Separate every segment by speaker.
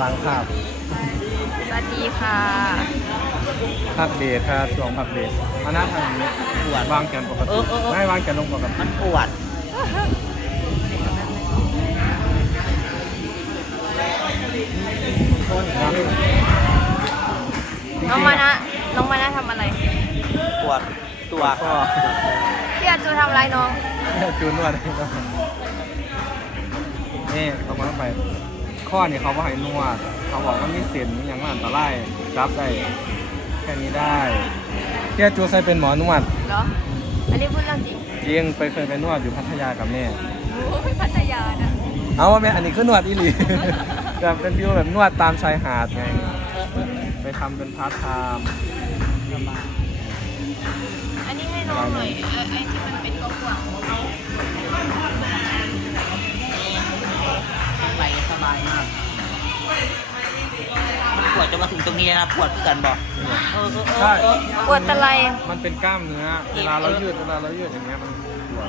Speaker 1: วางภาพ
Speaker 2: สวัสดีค่ะ
Speaker 1: ภาพเดทครับช่วงภาพเดทมาหน้าทางนี้
Speaker 3: ปวด
Speaker 1: วางแขนปก
Speaker 3: เอ
Speaker 1: ติ
Speaker 3: อเออเออ
Speaker 1: ไม่วางแขนลงปกติ
Speaker 3: มันปวด
Speaker 1: ครับ
Speaker 2: น้องมานะน้องมานะทำอะไร
Speaker 3: ปวดตัว
Speaker 1: ก็
Speaker 2: พี่อาจูทำอะไรน้อง
Speaker 1: จูนนวดให้ด้วยนี่เขามาไป ข้อนี่เขาบอกให้นวด เขาบอกว่ามีเส้นมีอย่างมันอันตรายรับได้แค่นี้ได้พี่อาจูใส่เป็นหมอนวด
Speaker 2: เหรอ อันนี้พูดเรื่องจริง
Speaker 1: จริงไปเคยไปนวดอยู่พัทยากับแม่
Speaker 2: โอ้ยพัทยานะ
Speaker 1: เอาว่าแม่อันนี้คือนวดอีหลีแบบเป็นฟิวแบบนวดตามชายหาดไงไปทำเป็นพาร์ทไทม์
Speaker 2: อันนี้ให้น้องหน่อย เออไอ้ที่มันเป็นกว้าง
Speaker 3: ไปส บายมากมันปวดจนมาถึงตรงนี้นะปวดคือกันบอกเออเออเอ
Speaker 1: ใช่
Speaker 3: อเออ
Speaker 2: ๆปวดตะไล
Speaker 1: มันเป็นกล้ามเนื้อ เวลาเรายืดเวลาเรายืดอย่างเงี้ยมันปวด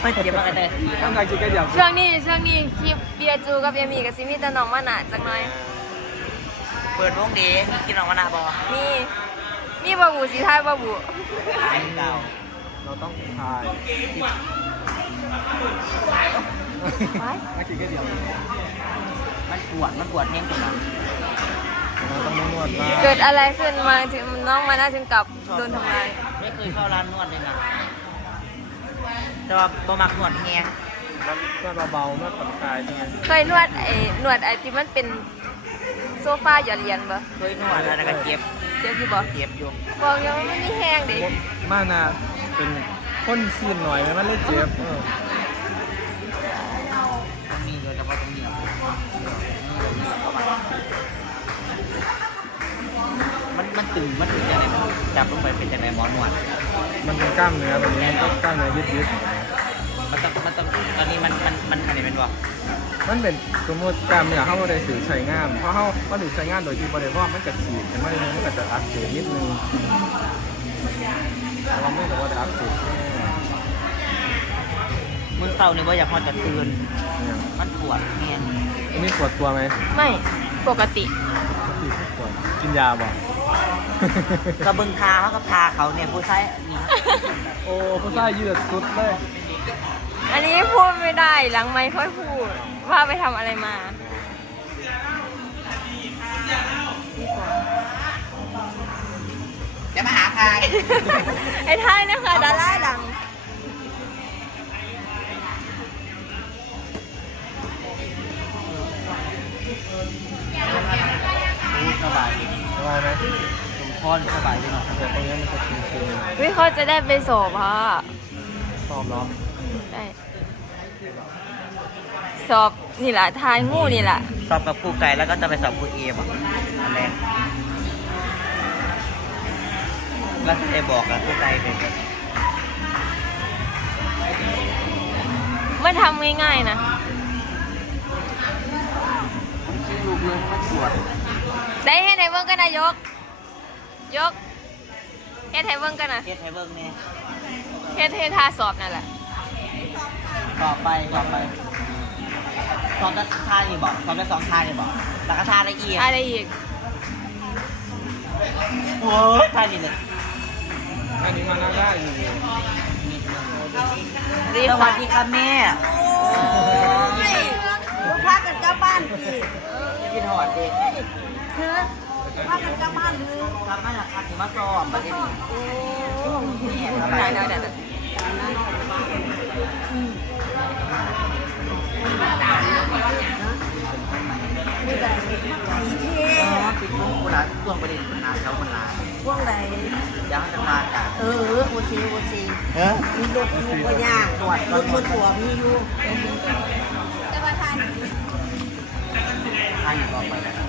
Speaker 3: ไม่เจ็บมากเลย
Speaker 1: ต้องการกินกระยับ
Speaker 2: ช่วงนี้ช่วงนี้คลิปเบียร์จูกับเอมี่กับซิมี่แต่น้องมานะจังหน่อย
Speaker 3: เปิดวงดีมีกินออกมาหน้าบอ
Speaker 2: มีมีบาบูสีไทายบาบู
Speaker 3: เก่า
Speaker 1: เราต้องทาย
Speaker 2: ไว้
Speaker 1: นักกินกระยับ
Speaker 3: มันปวด มันปวดแห้งตรงนั้น
Speaker 1: เราต้องไม่นวดมาก
Speaker 2: เกิดอะไรขึ้นมาถึงน้องมานะถึงกลับโดนทำร้าย
Speaker 3: ไม่เคยเข้าร้านนวดเลยนะแต่ว่าบ่มักนวดแห้ง
Speaker 1: นวดเบาๆนวดผ่อนคลายใช่ไหม
Speaker 2: เคยนวดไอ้นวดไอ้ที่มันเป็นโซฟาหยอดเหรียญปะ
Speaker 3: เคยนวดแล้วก็เจ็บ
Speaker 2: เจ็บอยู่บ่
Speaker 3: เจ็บอยู่
Speaker 2: บอกยังว่ามันไม่มีแห้งเด็
Speaker 1: มานาเป็น ข้นซีนหน่อยไหมมันเลยเจ็บเออ
Speaker 3: มันมีโดยเฉพาะตรงนี้มันมันตึงมันตึงจังไงจับลงไปเป็นจังไงหมอนวด
Speaker 1: มันเป็นกล้ามเนื้อแบบนี้มันก็กล้ามเนื้อยืดๆ
Speaker 3: มันต้องมันต้องตอนนี้มันมันมันอะไรเป็นวะ
Speaker 1: มันเป็นสมมติกล้ามเนื้อเขาบ่ได้สื่อใช้งานเพราะเขาเขาถือใช้งานโดยที่บริวารมันจะขีดเห็นไหมมันก็จะอักเสบนิดนึงแต่ว่าไม่แต่ว่าได้อักเสบแค่
Speaker 3: มือ เศร้านี่ว่าอยากพอจะตื่น
Speaker 1: เนี่ย
Speaker 3: มันปวดเนียน
Speaker 1: อันนี้ปวดตัวไหม
Speaker 2: ไม่ปกติ
Speaker 1: ปกติไม่ปวดกินยาบ่
Speaker 3: กระเบึงทาเขากับทาเขาเนี่ยผู้ชายนี่
Speaker 1: โอ้ผู้ชายยืดสุดเลย
Speaker 2: อันนี้พูดไม่ได้หลังไม่ค่อยพูด ว่าไปทำอะไรมา
Speaker 3: จะมาหาทาย
Speaker 2: ไอ้ท้ายนะคะดาราดัง
Speaker 3: สมพรสบายดีเนาะ
Speaker 1: แต่ตรงนี้มันจะชื้น
Speaker 2: วิเขาจะได้ไปสอบค่ะ
Speaker 1: ๆชอบเนาะ
Speaker 2: ได้สอบนี่แหละทายงูนี่แหละ
Speaker 3: สอบกับครูไก่แล้วก็จะไปสอบครูเอมอะอันแรกแล้วเอบอกกับครูไก่เลย
Speaker 2: มันทำง่ายๆนะ
Speaker 3: ชื่อลูกเลยมันปวด
Speaker 2: ได้ให้ไหนเบิ้งกันนะยก ยกเฮ็ดให้เบิ้งกันนะ
Speaker 3: เฮ็ดให้เบิ่งเนี่ย
Speaker 2: เฮ็ดให้ทาสอบนั่นแหละ
Speaker 3: ต่อไปต่อไปสอบได้ท่านี่บอกสอบได้สองท่านี่บอกแล้วก็ท่าละเอียด
Speaker 2: อะไรอีก
Speaker 3: โอ้ยท่านี่เลย
Speaker 1: อันนี้มันน่าได้อยู่
Speaker 2: รี
Speaker 3: ส
Speaker 2: บ
Speaker 3: วัสดีครับแม่
Speaker 4: ลูกพากันกลับบ้านสิ
Speaker 3: กินหอดเด็ ก
Speaker 4: เธอพากันกลับบ้านเธอก
Speaker 3: ลับมาจากคันมาสอบมาที่นี่
Speaker 2: ได้ได้ได้
Speaker 4: มีแต่สีเท
Speaker 3: อ๋อติดมุ้งกุหลาบช่วงประเด็นปัญหาแถวปัญหา
Speaker 4: พวกไหน
Speaker 3: ย้ำจะมาจาก
Speaker 4: เออโอซีโอซี
Speaker 3: เออ
Speaker 4: มีรถมีปัญญางตรวจรถบนตัวมีอยู่แต่ว่าทาน
Speaker 3: ท่าอยู่ต่อไป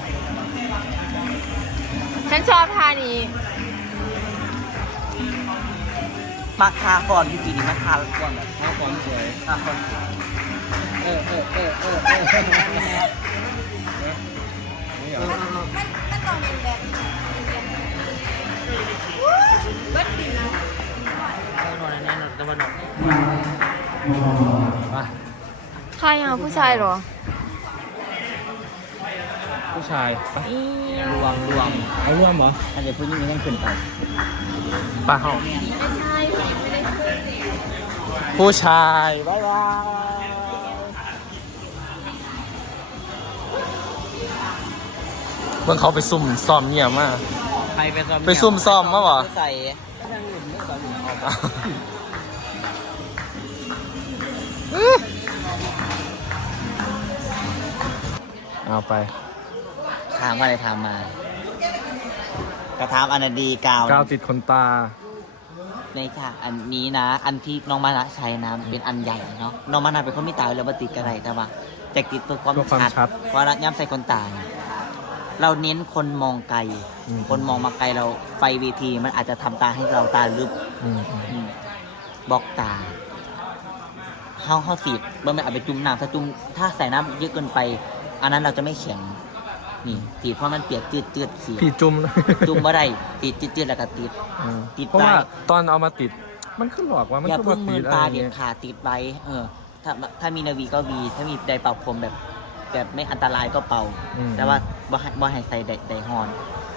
Speaker 2: ฉันชอบท่านี้
Speaker 3: มาคาฟอนที่ปีนี้มาคาฟอนแบบ
Speaker 1: เอาของสวย
Speaker 3: คาฟอน
Speaker 1: เออเออเออเออเออนี่เหรอ
Speaker 4: มันมันต้องเป็นแบบเบิดปีแล้ว
Speaker 3: เออนอนแน่นอนตะวันออก
Speaker 1: มา
Speaker 2: ใครอะผู้ชายเหรอ
Speaker 1: ผู้ชายไป
Speaker 3: รวมรวม
Speaker 1: เอาร่วมเหรอ
Speaker 3: อันเดี๋ยวผู้หญิงมีเงินขึ้นไป
Speaker 1: ปลาเห่า
Speaker 2: ไม่ใช่ผู้หญิงไม่ได้ขึ้นนี่
Speaker 1: ผู้ชายบ๊ายบายเมื่อเขาไปซุ่มซ้อมเงียบมาก
Speaker 3: ใครไปซ้อม
Speaker 1: ไปซุ่มซ้อมมาเหรอ
Speaker 3: ใส่
Speaker 1: เอาไป
Speaker 3: ถามอะไรถามมา กระทำอันนนดีกาว
Speaker 1: กาวติดขนตา
Speaker 3: ในฉากอันนี้นะ อันที่น้องมานะใช้นะเป็นอันใหญ่เนาะน้องมานะเป็นคนมีตาอยู่แล้วมาติดกระไรแต่ว่าจะติดตัวความ
Speaker 1: ตัวความชั
Speaker 3: ชั
Speaker 1: ด
Speaker 3: ดเพราะระย้ำใส่คนตาเนี่ยเราเน้นคนมองไกล
Speaker 1: อืม
Speaker 3: คนมองมาไกลเราไฟเวทีมันอาจจะทำตาให้เราตาลึก
Speaker 1: อืมอืม
Speaker 3: อืมบล็อกตาเฮาเฮาสีดเมื่อไม่เอาไปจุ่มน้ำถ้าจุ่มถ้าใส่น้ำเยอะเกินไป อันนั้นเราจะไม่แข็ง นี่สีดเพราะมันเปียกจืดจืดๆสี
Speaker 1: พี่จุ่ม
Speaker 3: จุ่มเมื่อไรติดจืดจืดๆแล้วก็ติด
Speaker 1: อืม
Speaker 3: ติด
Speaker 1: เพราะว่า
Speaker 3: ไป
Speaker 1: ตอนเอามาติด มันขึ้นหลอกว่ามัน
Speaker 3: อย่า
Speaker 1: ขึ้น
Speaker 3: เพิ่
Speaker 1: มาง
Speaker 3: มื
Speaker 1: ติ
Speaker 3: อ
Speaker 1: ดอะไร
Speaker 3: ตา
Speaker 1: อ
Speaker 3: เด็
Speaker 1: ย่าง
Speaker 3: ด
Speaker 1: เงี้ย
Speaker 3: ขาดติดไว้เออ ถ้าถ้ามีนาวีก็วีถ้ามีไดเป่าผมแบบ แบบไม่อันตรายก็เป่า
Speaker 1: อืม
Speaker 3: แต่ว่าบ่ให้บ่ให้ใส่ไดไดฮอน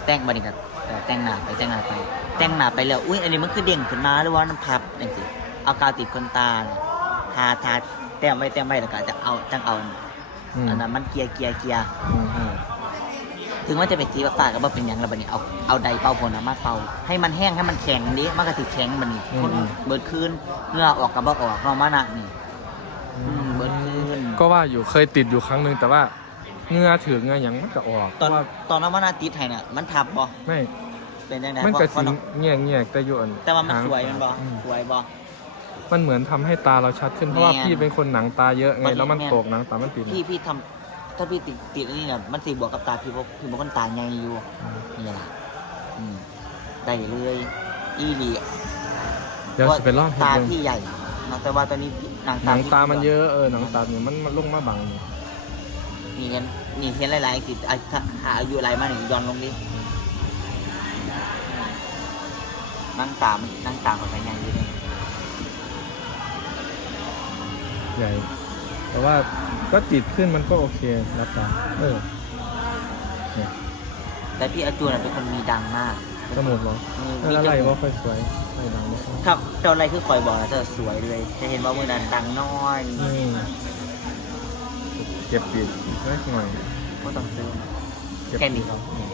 Speaker 3: แต่งบัดนี้ก็เอ่อแต่งหน้าไปแต่งหน้าไป แต่งหน้าไปแล้วอุ้ยอันนี้มันคือเด้งขึ้นมาหรือว่ามันพับจังซี่เอากาวติดคนตาเนี่ยทาทาแต้มไว้แต้มไว้แล้วก็จะเอาจังเอา
Speaker 1: อืม
Speaker 3: อันนั้นมันเกียร์เกียร์เกียร์
Speaker 1: อืม
Speaker 3: เออ ถึงว่าจะเป็นสีฟ้าก็บ่เป็นหยังแล้วบัดนี้เอาเอาไดเป่าผลนะมาเป่าให้มันแห้งให้มันแข็งดิมันก็สิแข็งบัดนี้คนเบิดคืนเหงื่อออกก็บ่ออกเนาะมานะนี่อืมเบิดคืน
Speaker 1: ก็ว่าอยู่เคยติดอยู่ครั้งหนึ่งแต่ว่าเหงือถือเหงือหยังมันก็ออก
Speaker 3: ตอน
Speaker 1: ว่า
Speaker 3: ตอนนั้นมานาติดให้เนี่ยมันทับบ่
Speaker 1: ไม่
Speaker 3: เป็นยังไง
Speaker 1: มัน
Speaker 3: เพ
Speaker 1: ก็
Speaker 3: ราะ
Speaker 1: สิ
Speaker 3: เพราะน้อง
Speaker 1: เงียงเงียงแต่อยู่อัน
Speaker 3: แต่ว่ามัน
Speaker 1: หาง
Speaker 3: สวยมันบ่
Speaker 1: อืม
Speaker 3: สวยบ่
Speaker 1: มันเหมือนทำให้ตาเราชัดขึ้นเพราะว่า
Speaker 3: แม่น
Speaker 1: พี่เป็นคนหนังตาเยอะไง
Speaker 3: มัน
Speaker 1: แล้วมัน
Speaker 3: แม่น
Speaker 1: โตกหนังตามันติด
Speaker 3: พี่พี่ทำ ถ้าพี่ติดติดอันนี้เนี่ยมันสิบวกกับตาพี่บ่พี่บ่คนตาใหญ่อยู่
Speaker 1: อืม
Speaker 3: นี่ล่ะอืมได้เลยอีหลี
Speaker 1: เดี๋ยวจะไปลองเห็น
Speaker 3: ตา
Speaker 1: เบิ่ง
Speaker 3: พี่ใหญ่เนาะแต่ว่าตอนนี้พี่หนัง
Speaker 1: ห
Speaker 3: ตา
Speaker 1: นัง
Speaker 3: พี่
Speaker 1: ตามันเยอะเออหนังตาเนี่ยมันมันลงมาบังนี่
Speaker 3: นี่เห็นนี่เห็นหลายๆสิอะถ้าหาอายุหลายมาหนึ่งย้อนลงดิหนังตามันหนังตาของใหญ่อยู่เลย
Speaker 1: ใหญ่ แต่ว่าก็ติดขึ้นมันก็โอเครับตาเออเนี่ย
Speaker 3: แต่พี่อาจูนเป็นคนมีดังมาก
Speaker 1: จมูกเหรอ
Speaker 3: มี
Speaker 1: เออ
Speaker 3: มี
Speaker 1: แล้ว
Speaker 3: จ
Speaker 1: ไร
Speaker 3: มู
Speaker 1: ว่ากค่อยสวยไรดังไม่ค่อย
Speaker 3: ครับเจ้าอะไรคือคอยบอกนะเธอสวยเลย จะเห็นว่ามือนั้นดังน้อย
Speaker 1: อืมเก็บปิดสักหน่อย
Speaker 3: ก็ต้องซื้อ
Speaker 1: เก็บ
Speaker 3: แค่นี้
Speaker 1: ปิดอืม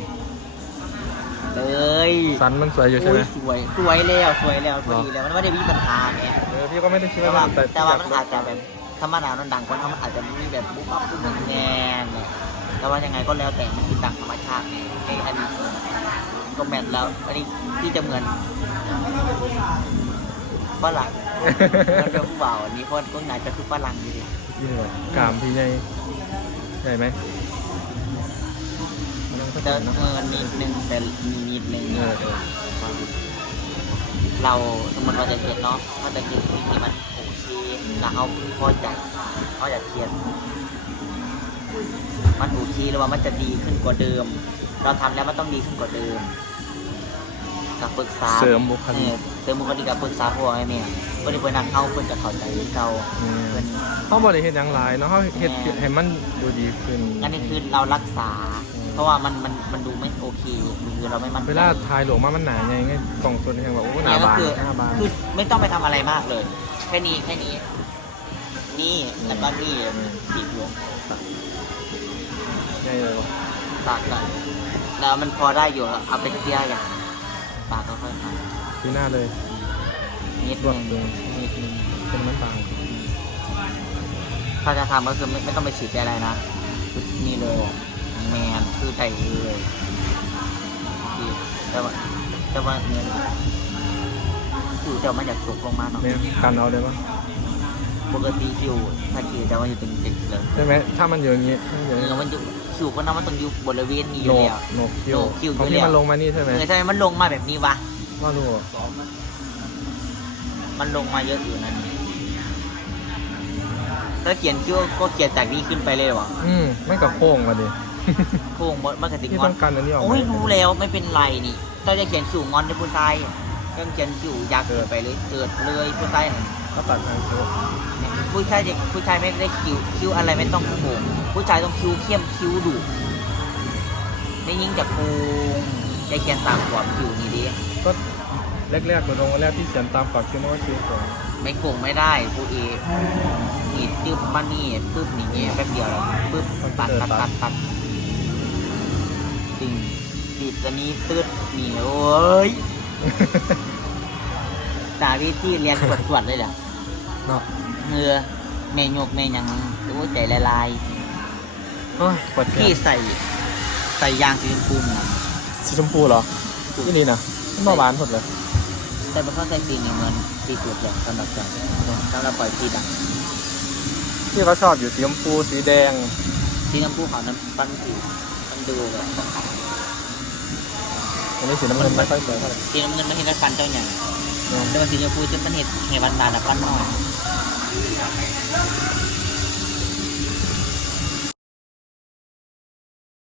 Speaker 3: เลย
Speaker 1: สันมันสวยอยู่ใช่ไหม
Speaker 3: อุ้ยสวยสวยแล้วสวยแล้วพอดีแล้วมันไม่ได้มีปัญหาไง
Speaker 1: เออพี่ก็ไม่ได้คิด
Speaker 3: แต่
Speaker 1: ว่า
Speaker 3: ว่า
Speaker 1: มันแต่
Speaker 3: แต่ว่ามันอาจจะแบบ ธรรมดามันดังคนเขามันอาจจะมีแบบบุ๊บปั๊บบุ๊บแงนเนี่ยแต่ว่ายังไงก็แล้วแต่มันคือดังธรรมชาติไงไอ้อันนี้ก็แมทแล้ว อันนี้ที่จะเหมือนฝรั่งแล้วเดี๋ยวผู้บ่าวอันนี้คนก็น่าจะคือฝรั่งอยู่ดิ
Speaker 1: นี่เลยกามพี่ใหญ่ใหญ่ไหมมันก็
Speaker 3: แต่
Speaker 1: สวยนะ
Speaker 3: เออนิดนึงแต่มีนิดนึง
Speaker 1: เออเออ
Speaker 3: เราสมมติว่าจะเขียนเนาะถ้าจะเขียนสิ่งที่มัน โอเคแล้วเขาพอใจเขาอยากเขียนมันโอเคหรือว่ามันจะดีขึ้นกว่าเดิม เราทำแล้วมันต้องดีขึ้นกว่าเดิมกับปรึกษา
Speaker 1: เสริมบุค
Speaker 3: เอ
Speaker 1: ลิ
Speaker 3: อกเสริมบุคลิกกับปรึกษาพ่อให้แม่เพื่อนเพื่อนนั่งเข้าเพื่อนจะเข้าใจเรา
Speaker 1: อืม
Speaker 3: เพื่อน
Speaker 1: เขาบริเฮ็ดอย่างไรเนาะเขาเฮ็ด
Speaker 3: แม่
Speaker 1: ให้มันดูดีขึ้น
Speaker 3: อันนี้คือเรารักษา
Speaker 1: อืม
Speaker 3: เพราะว่ามันมันมันดูไม่โอเคคือเราไม่มั่นใจ
Speaker 1: เวลาถ่ายหลวงมามันหนาไงไงกล่องส่วนแห่งแบบโอ้หนา
Speaker 3: เนี่ยก็
Speaker 1: บาง
Speaker 3: คือ
Speaker 1: หน้าบาง
Speaker 3: คือไม่ต้องไปทำอะไรมากเลย แค่นี้แค่นี้ นี่แล้วก็นี่ปีกหลวง
Speaker 1: ใหญ่เลยวะ
Speaker 3: ปากกันแล้วมันพอได้อยู่เอาเป็นเตี้ยอย่างปากก็ค่อยท
Speaker 1: ที่หน้าเลยำ
Speaker 3: นิด
Speaker 1: รว
Speaker 3: นึ
Speaker 1: ม
Speaker 3: ง
Speaker 1: เลย
Speaker 3: นิดนึง
Speaker 1: เป็นมันบาง
Speaker 3: ถ้าจะทำก็คือไม่ไม่ต้องไปฉีดอะไรนะคือนี่เลยแมนคือใจเลยคือแต่ว่าแต่ว่าเนื้อ คือแต่มันอยากตกลงมาเนาะ
Speaker 1: เนี่ยกันเอาได้ปะ
Speaker 3: ปกติคิวถ้าคิวจะว่าอยู่ตรงเด็กเลย
Speaker 1: ใช่ไหมถ้ามันอยู่อย่างงี้ถ้ามันอยู่อย่าง
Speaker 3: เอ
Speaker 1: งี้
Speaker 3: อมันอยู่คิวก็น่ามันต้องอยู่บริเวณนี้อ
Speaker 1: โหน
Speaker 3: ยู่
Speaker 1: ก
Speaker 3: แล้ว
Speaker 1: โหนกคิ้ว
Speaker 3: โหนกคิ้ว
Speaker 1: ของ
Speaker 3: อยู่
Speaker 1: ที่
Speaker 3: แล้ว
Speaker 1: มันลงมานี่ใช่ไหม
Speaker 3: เออทำไมมันลงมาแบบนี้วะ
Speaker 1: ว่ารู้
Speaker 3: มันลงมาเยอะอยู่นั่นถ้าเขียนคิ้วก็เขียนจากนี้ขึ้นไปเลยเหรอวะ
Speaker 1: อืมไม่กับโค้งมาดิ
Speaker 3: โค้งมดมันกระติก
Speaker 1: ที่
Speaker 3: งอ
Speaker 1: ต้
Speaker 3: น
Speaker 1: องการอันนี้ออก
Speaker 3: โอ้
Speaker 1: มาย
Speaker 3: รู้แล้วไม่เป็นไรนี่ถ้าจะเขียนคิ้วงอนในผู้ชายก็ เขียนคิ้วยักษ์ขึ้นไปเลยเกิดเลยผู้ชายนั่น
Speaker 1: ก็ตัดทางคิ้ว
Speaker 3: ผู้ชายจะผู้ชายไม่ได้คิ้วคิ้วอะไรไม่ต้องโค้งผู้ชายต้องคิ้วเข้มคิ้วดุได้ยิ่งจากภูมิได้เขียนตามความอยู่นี่ดิ
Speaker 1: ก็แรกๆตัวลงวันแรกที่เขียนตามกรอบคิดว่าคิวสวย
Speaker 3: ไม่โกงไม่ได้ผู้เอกนี่จึ๊บมานี่ปึ๊บนี่เงี้ยแป๊บเดียวแล้วปึ๊บตัดตัดตัดตัดจริงติดอันนี้ตืดนี่โอ้ยตา วิธีเรียนสวดสวดเลยแหละ
Speaker 1: เนาะ
Speaker 3: เงือเมยกเมยหยังรู้ใจละลาย
Speaker 1: โอ้ยปวด
Speaker 3: ๆ
Speaker 1: แข
Speaker 3: พี่
Speaker 1: น
Speaker 3: ใส่ใส่ยางสีชมพูมา
Speaker 1: สีชมพูเหรอที่นี่นะมันมาหวานหมดเลย
Speaker 3: แต่พอเขาใส่สีนี่เหมือนสีสุดเลยสำหรับใจสำหรับปล่อยสีดำ
Speaker 1: ที่เขาชอบอยู่สีชมพูสีแดง
Speaker 3: สีน้ำพูเขาน้ำปั้นสีมันดูแบบ
Speaker 1: อันนี้สีน้ำเงินไม่ค่อยสวยเท่าไหร่
Speaker 3: สีน้ำเงินไม่เห็นได้ฟันเจ้าใหญ่
Speaker 1: เดี๋
Speaker 3: ยวสีชมพูจะเป็นเห็ดเห็ดหวานๆแล้วก็หน่อย